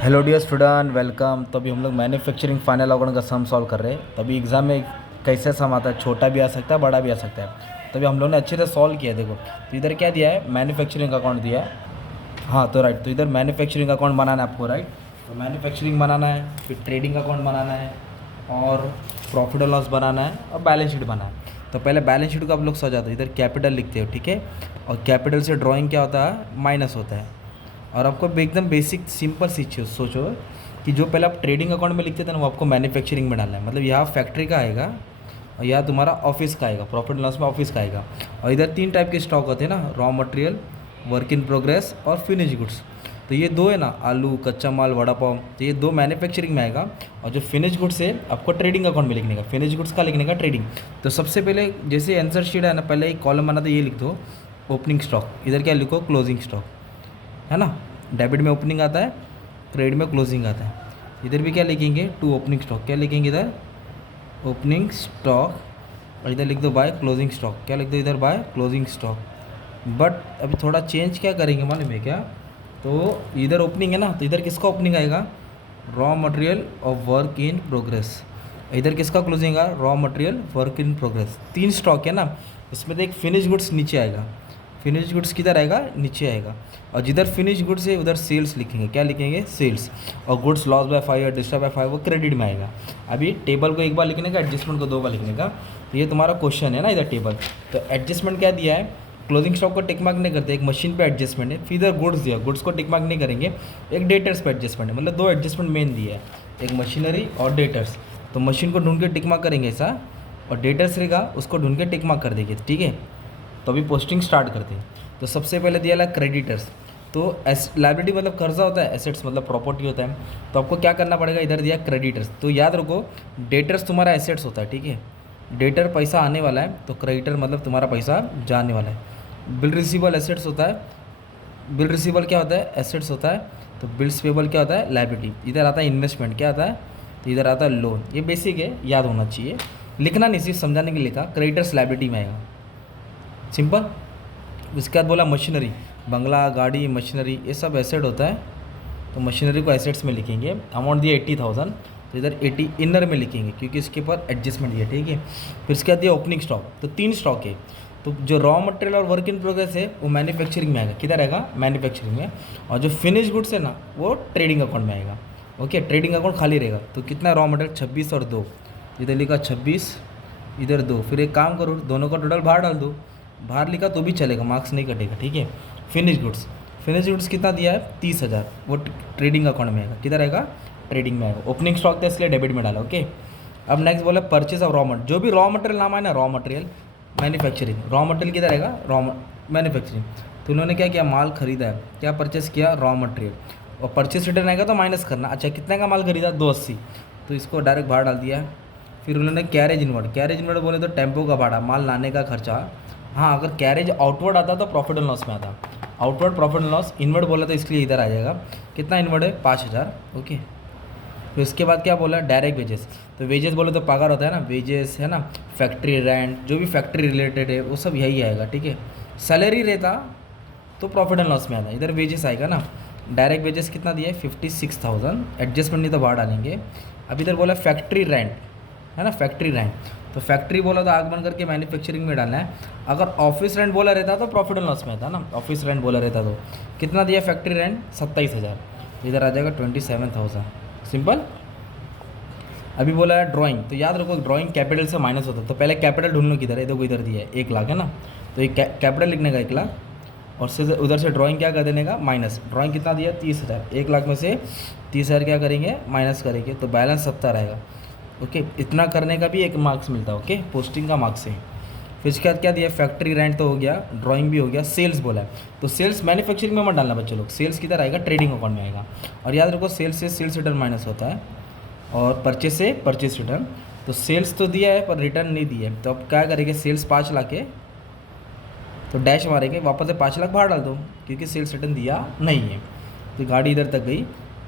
Hello dear student, welcome. तो अभी हम लोग मैन्युफैक्चरिंग फाइनल अकाउंट का सम सॉल्व कर रहे हैं। तभी एग्ज़ाम में कैसे सम आता है, छोटा भी आ सकता है, बड़ा भी आ सकता है। तभी हम लोग ने अच्छे से सॉल्व किया। देखो तो इधर क्या दिया है, मैन्युफैक्चरिंग अकाउंट दिया है। हाँ तो राइट, तो इधर मैन्युफैक्चरिंग अकाउंट बनाना है आपको, राइट। तो मैन्युफैक्चरिंग बनाना है, फिर ट्रेडिंग अकाउंट बनाना है, और प्रॉफिट और लॉस बनाना है, और बैलेंस शीट बनाना है। तो पहले बैलेंस शीट को आप लोग सजाते हो, इधर कैपिटल लिखते हो, ठीक है। और कैपिटल से ड्राइंग क्या होता है, माइनस होता है। और आपको एकदम बेसिक सिंपल सी चीज़ सोचो कि जो पहले आप ट्रेडिंग अकाउंट में लिखते थे ना, वो आपको मैन्युफैक्चरिंग में डालना है। मतलब यहाँ फैक्ट्री का आएगा और यहाँ तुम्हारा ऑफिस का आएगा, प्रॉफिट एंड लॉस में ऑफिस का आएगा। और इधर तीन टाइप के स्टॉक होते हैं ना, raw material, work in progress और फिनिश गुड्स। तो ये दो है ना, आलू, कच्चा माल, वड़ा पाव, तो ये दो मैन्युफैक्चरिंग में आएगा। और जो फिनिश गुड्स है आपको ट्रेडिंग अकाउंट में लिखने का, फिनिश गुड्स का लिखने का ट्रेडिंग। तो सबसे पहले जैसे आंसर शीट है ना, पहले एक कॉलम बना, तो ये लिख दो ओपनिंग स्टॉक, इधर क्या लिखो, क्लोजिंग स्टॉक, है ना। डेबिट में ओपनिंग आता है, क्रेडिट में क्लोजिंग आता है। इधर भी क्या लिखेंगे, टू ओपनिंग स्टॉक, क्या लिखेंगे इधर, ओपनिंग स्टॉक। और इधर लिख दो बाय क्लोजिंग स्टॉक, क्या लिख दो इधर, बाय क्लोजिंग स्टॉक। बट अभी थोड़ा चेंज क्या करेंगे मालूम है क्या, तो इधर ओपनिंग है ना, तो इधर किसका ओपनिंग आएगा, रॉ मटेरियल और वर्क इन प्रोग्रेस। इधर किसका क्लोजिंग आएगा, raw material, work in progress. तीन स्टॉक है ना, इसमें तो एक फिनिश गुड्स नीचे आएगा, फिनिश गुड्स किधर आएगा, नीचे आएगा। और जिधर फिनिश गुड्स है उधर सेल्स लिखेंगे, क्या लिखेंगे, सेल्स। और गुड्स लॉस बाय 5 और डिस्टर्ब बाय 5 वो क्रेडिट में आएगा। अभी टेबल को एक बार लिखने का, एडजस्टमेंट को दो बार लिखने का। तो ये तुम्हारा क्वेश्चन है ना, इधर टेबल। तो एडजस्टमेंट क्या दिया है, क्लोजिंग स्टॉक को टिक मार्क नहीं करते, एक मशीन पे एडजस्टमेंट है। फिर इधर गुड्स दिया, गुड्स को टिक मार्क नहीं करेंगे, एक डेटर्स पे एडजस्टमेंट है। मतलब दो एडजस्टमेंट मेन दिया है, एक मशीनरी और डेटर्स। तो मशीन को ढूंढ के टिक मार्क करेंगे ऐसा, और डेटर्स रहेगा उसको ढूंढ के टिक मार्क कर देंगे, ठीक है। तो अभी पोस्टिंग स्टार्ट करते हैं। तो सबसे पहले दिया है क्रेडिटर्स। तो लाइबिलिटी मतलब कर्जा होता है, एसेट्स मतलब प्रॉपर्टी होता है। तो आपको क्या करना पड़ेगा, इधर दिया क्रेडिटर्स। तो याद रखो, डेटर्स तुम्हारा एसेट्स होता है, ठीक है। डेटर पैसा आने वाला है, तो क्रेडिटर मतलब तुम्हारा पैसा जाने वाला है। बिल रिसीबल एसेट्स होता है, बिल रिसीबल क्या होता है, एसेट्स होता है। तो बिल्स पेबल क्या होता है, लाइबिलिटी। इधर आता है इन्वेस्टमेंट, क्या आता है, तो इधर आता है लोन। ये बेसिक है, याद होना चाहिए, लिखना नहीं, सिर्फ समझाने के लिए लिखा। क्रेडिटर्स लाइबिलिटी में आएगा, सिंपल। उसके बाद बोला मशीनरी, बंगला, गाड़ी, मशीनरी, ये सब एसेट होता है। तो मशीनरी को एसेट्स में लिखेंगे। अमाउंट दिया 80,000, तो इधर 80 इनर में लिखेंगे, क्योंकि इसके ऊपर एडजस्टमेंट दिया, ठीक है। फिर इसके बाद दिया ओपनिंग स्टॉक। तो तीन स्टॉक है। तो जो रॉ मटेरियल और वर्क इन प्रोग्रेस है वो मैन्युफैक्चरिंग में आएगा, किधर आएगा, मैन्युफैक्चरिंग में। और जो फिनिश गुड्स है ना, वो ट्रेडिंग अकाउंट में आएगा। ओके, ट्रेडिंग अकाउंट खाली रहेगा। तो कितना रॉ मटेरियल, 26 और 2, इधर लिखा 26, इधर 2। फिर एक काम करो, दोनों का टोटल बाहर डाल दो, बाहर लिखा तो भी चलेगा, मार्क्स नहीं कटेगा, ठीक है। फिनिश गुड्स, फिनिश गुड्स कितना दिया है, 30,000, वो ट्रेडिंग अकाउंट में आएगा, किधर आएगा, ट्रेडिंग में आएगा। ओपनिंग स्टॉक था इसलिए डेबिट में डाला, ओके। अब नेक्स्ट बोला परचेज ऑफ रॉ मटेरियल। जो भी रॉ मटेरियल नाम है ना, raw material manufacturing, raw material किधर आएगा, रॉ मैन्युफैक्चरिंग। तो उन्होंने क्या किया, माल खरीदा है, क्या परचेस किया, रॉ मटेरियल। और परचेस रिटर्न आएगा तो माइनस करना। अच्छा, कितने का माल खरीदा, 280, तो इसको डायरेक्ट बाहर डाल दिया। फिर उन्होंने कैरेज इनवर्ड, कैरेज इनवर्ड बोले तो टेम्पो का भाड़ा, माल लाने का खर्चा। हाँ, अगर कैरेज आउटवर्ड आता तो प्रॉफिट एंड लॉस में आता, outward profit and loss. Inward बोला तो इसलिए इधर आ जाएगा। कितना इनवर्ड है, 5,000, ओके। फिर उसके बाद क्या बोला, डायरेक्ट वेजेस। तो वेजेस बोले तो पगार होता है ना, वेजेस है ना, फैक्ट्री रेंट, जो भी फैक्ट्री रिलेटेड है वो सब यही आएगा, ठीक है। सैलरी रहता तो प्रॉफिट एंड लॉस में आता, इधर वेजेस आएगा ना। डायरेक्ट वेजेस कितना दिया है, 56,000, एडजस्टमेंट नहीं तो बाहर डालेंगे। अब इधर बोला फैक्ट्री रेंट, है ना, फैक्ट्री रेंट। तो फैक्ट्री बोला तो आग बन करके मैन्युफैक्चरिंग में डालना है। अगर ऑफिस रेंट बोला रहता तो प्रॉफिट एंड लॉस में आता ना, ऑफिस रेंट बोला रहता तो। कितना दिया फैक्ट्री रेंट, 27,000, इधर आ जाएगा 27,000, सिंपल। अभी बोला है ड्राइंग। तो याद रखो, ड्राइंग कैपिटल से माइनस होता है। तो पहले कैपिटल ढूंढ लो, किधर है, देखो इधर दिया है 1 लाख, है ना। तो एक कैपिटल लिखने का 1 लाख, और से उधर से ड्राइंग क्या कर देने का, माइनस। ड्राइंग कितना दिया, 30,000, 1 लाख में से 30,000 क्या करेंगे, माइनस करेंगे, तो बैलेंस 70 रहेगा, ओके। इतना करने का भी 1 मार्क्स मिलता है, ओके, पोस्टिंग का मार्क्स है। फिर इसके बाद क्या दिया, फैक्ट्री रेंट तो हो गया, ड्राइंग भी हो गया, सेल्स बोला है। तो सेल्स मैन्युफैक्चरिंग में मत डालना बच्चे लोग, सेल्स किधर आएगा, ट्रेडिंग अकाउंट में आएगा। और याद रखो, सेल्स से सेल्स रिटर्न माइनस होता है, और परचेस से परचेस रिटर्न। तो सेल्स तो दिया है पर रिटर्न नहीं दिया है, तो अब क्या करेंगे, सेल्स 5 लाख है, तो डैश मारेंगे, वापस से 5 लाख बाहर डाल दो, क्योंकि सेल्स रिटर्न दिया नहीं है। तो गाड़ी इधर तक गई।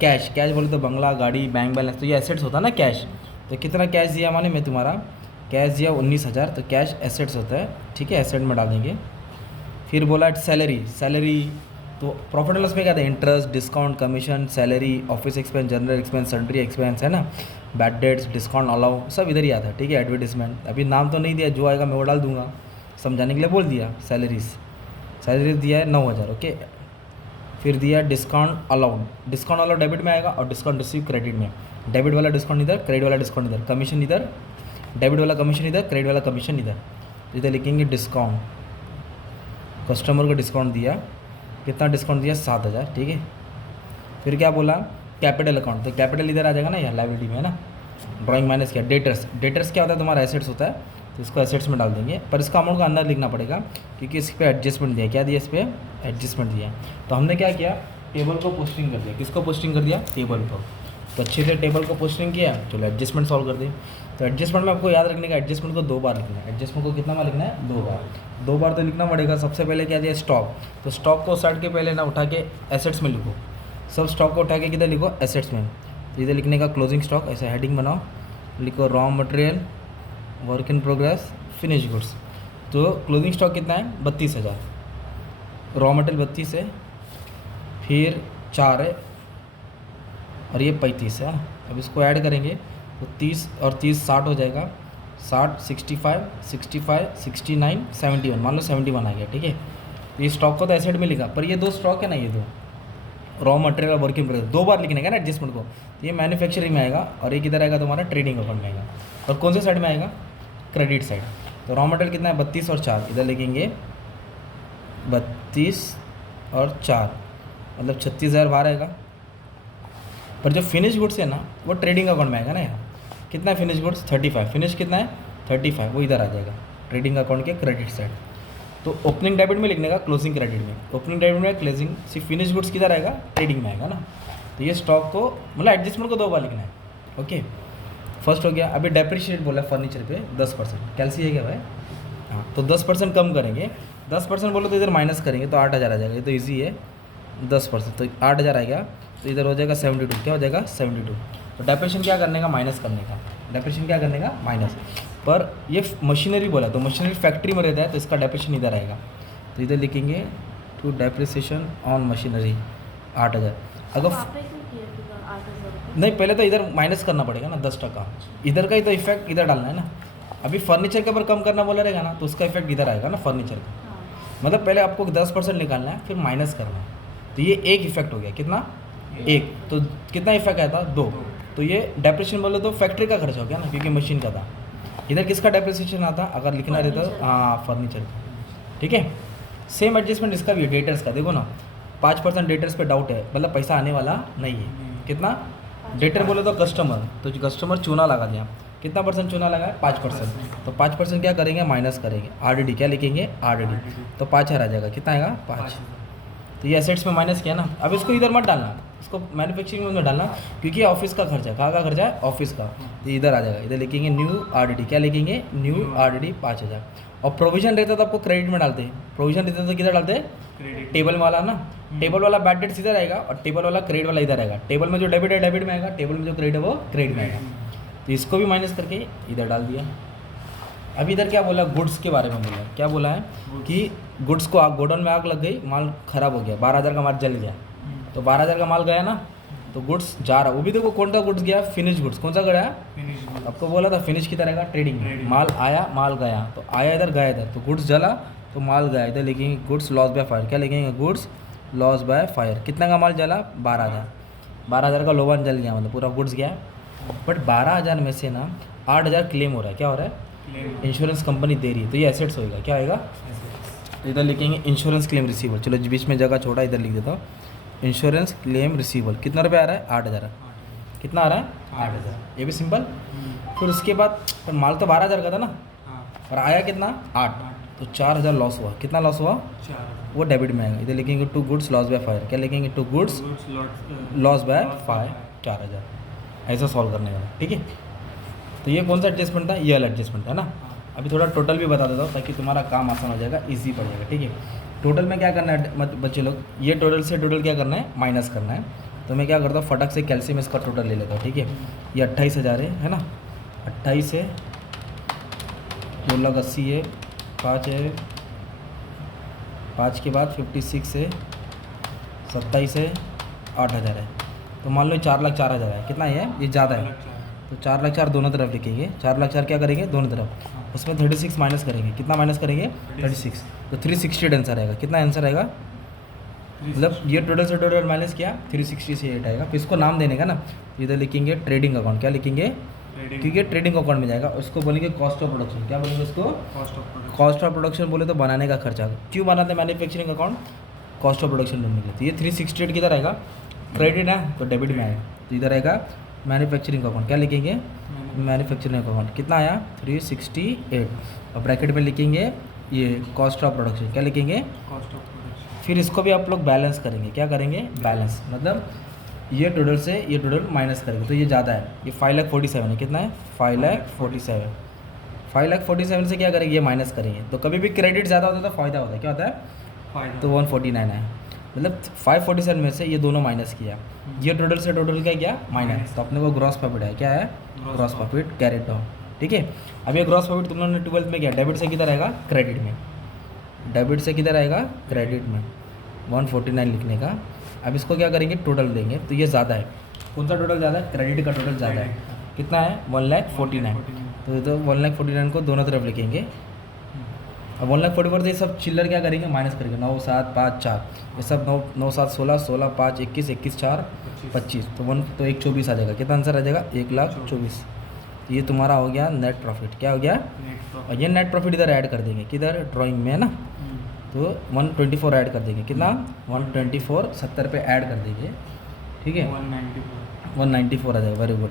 कैश, कैश बोले तो बंगला, गाड़ी, बैंक बैलेंस, तो ये एसेट्स होता है ना, कैश। तो कितना कैश दिया माने मैं तुम्हारा, कैश दिया 19,000, तो कैश एसेट्स होता है, ठीक है, एसेट में डालेंगे। फिर बोला सैलरी, सैलरी तो प्रॉफिट एंड लॉस में क्या था, interest, discount, commission, salary, office expense, general expense, sundry expense, है ना, बैड डेट्स, डिस्काउंट अलाउ, सब इधर ही आता है, ठीक है। एडवर्टीजमेंट अभी नाम तो नहीं दिया, जो आएगा मैं वो डाल दूंगा, समझाने के लिए बोल दिया। सैलरीज दिया है 9,000, ओके। फिर दिया discount allowed, discount allowed debit में आएगा और डिस्काउंट रिसीव क्रेडिट में। डेबिट वाला डिस्काउंट इधर, क्रेडिट वाला डिस्काउंट इधर, कमीशन इधर, डेबिट वाला कमीशन इधर, क्रेडिट वाला कमीशन इधर। इधर लिखेंगे डिस्काउंट, कस्टमर को डिस्काउंट दिया, कितना डिस्काउंट दिया, 7,000, ठीक है। फिर क्या बोला, कैपिटल अकाउंट, तो कैपिटल इधर आ जाएगा ना, यार लाइबिलिटी में, है ना। ड्राइंग माइनस किया, डेटर्स क्या होता है, तुम्हारा एसेट्स होता है, तो इसको एसेट्स में डाल देंगे, पर इसका अमाउंट का अंदर लिखना पड़ेगा क्योंकि इस पर एडजस्टमेंट दिया, क्या दिया, इस पर एडजस्टमेंट दिया। तो हमने क्या किया, टेबल को पोस्टिंग कर दिया, किसको पोस्टिंग कर दिया, टेबल को। तो अच्छे से टेबल को पोस्टिंग किया, चलो एडजस्टमेंट सॉल्व कर दें। तो एडजस्टमेंट में आपको याद रखने का, एडजस्टमेंट को 2 बार लिखना है। एडजस्टमेंट को कितना बार लिखना है, 2 बार तो लिखना पड़ेगा। सबसे पहले क्या दिया, स्टॉक, तो स्टॉक को साइड के पहले ना उठा के एसेट्स में लिखो, सब स्टॉक को उठा के किधर लिखो, एसेट्स में। तो इधर लिखने का क्लोजिंग स्टॉक, ऐसा हेडिंग बनाओ, लिखो raw material, work in progress, finish goods. तो क्लोजिंग स्टॉक कितना है, 32,000, रॉ मटेरियल 32 है, फिर 4 है और ये 35 है। अब इसको ऐड करेंगे तो 30 और 30 60 हो जाएगा, 60 65 65 69 71, मान लो 71 आ गया, ठीक है। ये स्टॉक को तो एसेट में लिखा, पर ये 2 स्टॉक है ना, ये 2 रॉ मटेरियल और वर्क इन प्रोग्रेस 2 बार लिखने का ना एडजस्टमेंट को। तो ये मैन्युफैक्चरिंग में आएगा और ये किधर आएगा, तुम्हारा ट्रेडिंग अकाउंट में आएगा। और कौन से साइड में आएगा, क्रेडिट साइड। तो रॉ मटेरियल कितना है, 32 और 4, इधर लिखेंगे 32 और 4, मतलब 36,000 बाहर आएगा। पर जो फिनिश गुड्स है ना, वो ट्रेडिंग अकाउंट में आएगा ना यार। कितना है फिनिश गुड्स, 35, फिनिश कितना है 35, वो इधर आ जाएगा ट्रेडिंग अकाउंट के क्रेडिट साइड। तो ओपनिंग डेबिट में लिखने का, क्लोजिंग क्रेडिट में। ओपनिंग डेबिट में क्लोजिंग, सिर्फ फिनिश गुड्स किधर आएगा, ट्रेडिंग में आएगा ना। तो ये स्टॉक को मतलब एडजस्टमेंट को 2 बार लिखना है, ओके। फर्स्ट हो गया। अभी डेप्रिशिएट बोला फर्नीचर पे 10%, कैलसी है क्या भाई, हाँ। तो 10% कम करेंगे, 10% बोलो तो इधर माइनस करेंगे तो 8,000 आ जाएगा, ये तो ईजी है। 10% तो 8,000 आ गया, तो इधर हो जाएगा 72, क्या हो जाएगा 72। तो डेप्रिशिएशन क्या करने का, माइनस करने का, डेप्रिशिएशन क्या करने का, माइनस। पर ये मशीनरी बोला, तो मशीनरी फैक्ट्री में रहता है, तो इसका डेप्रिशिएशन इधर आएगा। तो इधर लिखेंगे टू डेप्रिसिएशन ऑन मशीनरी 8,000। अगर नहीं, पहले तो इधर माइनस करना पड़ेगा ना 10%, इधर का ही तो इफेक्ट इधर डालना है ना। अभी फर्नीचर के ऊपर कम करना बोला रहेगा ना, तो उसका इफेक्ट इधर आएगा ना फर्नीचर का। मतलब पहले आपको 10% निकालना है, फिर माइनस करना है। तो ये एक इफेक्ट हो गया, कितना, एक। तो कितना इफेक्ट आया था, 2। तो ये डेप्रिसिएशन बोले तो फैक्ट्री का खर्चा हो गया ना, क्योंकि मशीन का था। इधर किसका डेप्रिसिएशन आता, अगर लिखना रहता, हाँ फर्नीचर का, ठीक है। सेम एडजस्टमेंट इसका भी है, डेटर्स का। देखो ना 5% डेटर्स पे डाउट है, मतलब पैसा आने वाला नहीं है। कितना, डेटर बोले तो कस्टमर, तो जो कस्टमर चूना लगा दिया, कितना परसेंट चूना लगा है, 5%। तो 5% क्या करेंगे, माइनस करेंगे, आरडीडी क्या लिखेंगे, आरडीडी। तो 5,000 आ जाएगा, कितना आएगा, 5। तो ये एसेट्स में माइनस किया ना। अब इसको इधर मत डालना, इसको मैन्युफैक्चरिंग में डालना, क्योंकि ऑफिस का खर्चा, कहाँ का खर्चा है, ऑफिस का। तो इधर आ जाएगा, इधर लिखेंगे न्यू आरडीडी, क्या लिखेंगे, न्यू आरडीडी 5,000। और प्रोविजन रहता तो आपको क्रेडिट में डालते हैं, प्रोविजन रहता तो किधर डालते हैं, टेबल वाला ना। टेबल वाला बैड डेट्स इधर आएगा और टेबल वाला क्रेडिट वाला इधर आएगा। टेबल में जो डेबिट है डेबिट में आएगा, टेबल में जो क्रेडिट है वो क्रेडिट में आएगा। तो इसको भी माइनस करके इधर डाल दिया। अभी इधर क्या बोला, गुड्स के बारे में बोला, क्या बोला है कि गुड्स को आग, गोडाउन में आग लग गई, माल खराब हो गया, 12,000 का माल जल गया। तो 12,000 का माल गया ना, तो गुड्स जा रहा, वो भी देखो कौन सा गुड्स गया, फिनिश गुड्स। कौन सा गया, आपको बोला था फिनिश की तरह का, ट्रेडिंग। माल आया, माल गया, तो आया इधर, गया इधर, तो गुड्स जला तो माल गया इधर। लिखेंगे गुड्स लॉस बाय फायर, क्या लिखेंगे, गुड्स लॉस बाय फायर। कितना का माल जला, 12,000। 12,000 का लोबान जल गया, मतलब पूरा गुड्स गया। बट 12,000 में से ना 8,000 क्लेम हो रहा है, क्या हो रहा है, इंश्योरेंस कंपनी दे रही है। तो ये एसेट्स होएगा, क्या आएगा, तो इधर लिखेंगे इंश्योरेंस क्लेम रिसीवेबल। चलो बीच में जगह छोड़ा, इधर लिख देता हूँ इंश्योरेंस क्लेम रिसीवेबल। कितना रुपये आ रहा है, 8,000। कितना आ रहा है, 8,000। ये भी सिंपल। फिर उसके बाद माल तो 12,000 का था ना, और आया कितना, 8, तो 4,000 लॉस हुआ। कितना लॉस हुआ, वो डेबिट में आएगा। इधर लिखेंगे to goods loss by fire, क्या लिखेंगे, to goods loss by fire 4,000। ऐसा सॉल्व करने का, ठीक है। तो ये कौन सा एडजस्टमेंट था, ये वाला एडजस्टमेंट है ना। अभी थोड़ा टोटल भी बता देता हूँ ताकि तुम्हारा काम आसान हो जाएगा, इजी पड़ जाएगा, ठीक है। टोटल में क्या करना है बच्चे लोग, ये टोटल से टोटल क्या करना है, माइनस करना है। तो मैं क्या करता हूँ, फटक से कैल्शियम इसका टोटल ले लेता हूँ, ठीक है। ये 28,000 है ना, 28 है, 2,80,000 है, 5 है, 5 के बाद 56 है, 27 से 8,000 है, तो मान लो 4,04,000 है, कितना है ये ज़्यादा है, तो 4,04,000 दोनों तरफ लिखेंगे, 4,04,000 क्या करेंगे दोनों तरफ, उसमें 36 माइनस करेंगे, कितना माइनस करेंगे 36, तो 368 आंसर आएगा, कितना आंसर आएगा, मतलब ये टोटल से टोटल माइनस किया 368 आएगा। फिर इसको नाम देने का ना, इधर लिखेंगे ट्रेडिंग अकाउंट, क्या लिखेंगे, क्योंकि ट्रेडिंग अकाउंट में जाएगा, उसको बोलेंगे कॉस्ट ऑफ प्रोडक्शन, क्या बोलेंगे उसको, कॉस्ट ऑफ प्रोडक्शन बोले तो बनाने का खर्चा, क्यों बनाते हैं manufacturing account, cost of production ढूंढने के लिए, तो ये 368 किधर आएगा, क्रेडिट है तो डेबिट में आएगा, तो इधर आएगा मैन्युफैक्चरिंग अकाउंट, क्या लिखेंगे मैन्युफैक्चरिंग अकाउंट, कितना आया 368, और ब्रैकेट में लिखेंगे ये कॉस्ट ऑफ प्रोडक्शन, क्या लिखेंगे कॉस्ट ऑफ प्रोडक्शन। फिर इसको भी आप लोग बैलेंस करेंगे, क्या करेंगे बैलेंस, मतलब ये टोटल से ये टोटल माइनस करेंगे, तो ये ज़्यादा है, ये 5,47,000 है, कितना है 5,47,000, 5,47,000 से क्या करेंगे ये माइनस करेंगे, तो कभी भी क्रेडिट ज़्यादा होता है तो फ़ायदा होता है, क्या होता है, तो 149 है, मतलब 547 में से ये दोनों माइनस किया, ये टोटल से टोटल क्या किया माइनस, तो अपने को ग्रॉस प्रॉफिट है, क्या है ग्रॉस प्रॉफिट कैरेट डाउन, ठीक है। अब ये ग्रॉस प्रॉफिट तुम लोगों ने 12th में किया, डेबिट से किधर आएगा क्रेडिट में, डेबिट से किधर आएगा क्रेडिट में, 149 लिखने का। अब इसको क्या करेंगे टोटल देंगे, तो ये ज़्यादा है, कौन सा टोटल ज़्यादा है, क्रेडिट का टोटल ज़्यादा है, कितना है 1,49,000, तो ये तो 1,49,000 को दोनों तरफ लिखेंगे। अब 1,44,000 से ये सब चिल्लर क्या करेंगे माइनस करेंगे, 9, 7, 5, 4, ये सब 9, 9, 7, 16, 16, 5, 21, 21, 4, 25, तो 1,24,000 आ जाएगा, कितना आंसर आ जाएगा 1,24,000, ये तुम्हारा हो गया नेट प्रॉफिट, क्या हो गया, और ये नेट प्रॉफिट इधर ऐड कर देंगे, किधर ड्राइंग में है ना, तो 124 ऐड कर देंगे, कितना 124 70 पे ऐड कर देंगे, ठीक है 194 आ जाएगा, वेरी गुड,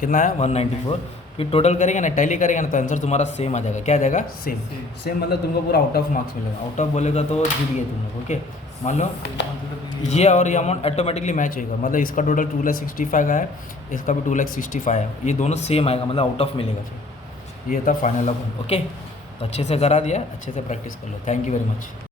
कितना है 194, फिर टोटल करेंगे ना टैली करेंगे ना तो आंसर तुम्हारा सेम आ जाएगा, क्या आ जाएगा सेम, सेम मतलब तुमको पूरा आउट ऑफ मार्क्स मिलेगा, आउट ऑफ बोलेगा तो जीत गए तुम लोग, ओके। मान लो ये और ये अमाउंट ऑटोमेटिकली मैच होगा, मतलब इसका टोटल 2,65,000 है, इसका भी 2,65,000 है, ये दोनों सेम आएगा, मतलब आउट ऑफ मिलेगा, फिर ये था फाइनल अमाउंट, ओके। तो अच्छे से करा दिया, अच्छे से प्रैक्टिस कर लो, थैंक यू वेरी मच।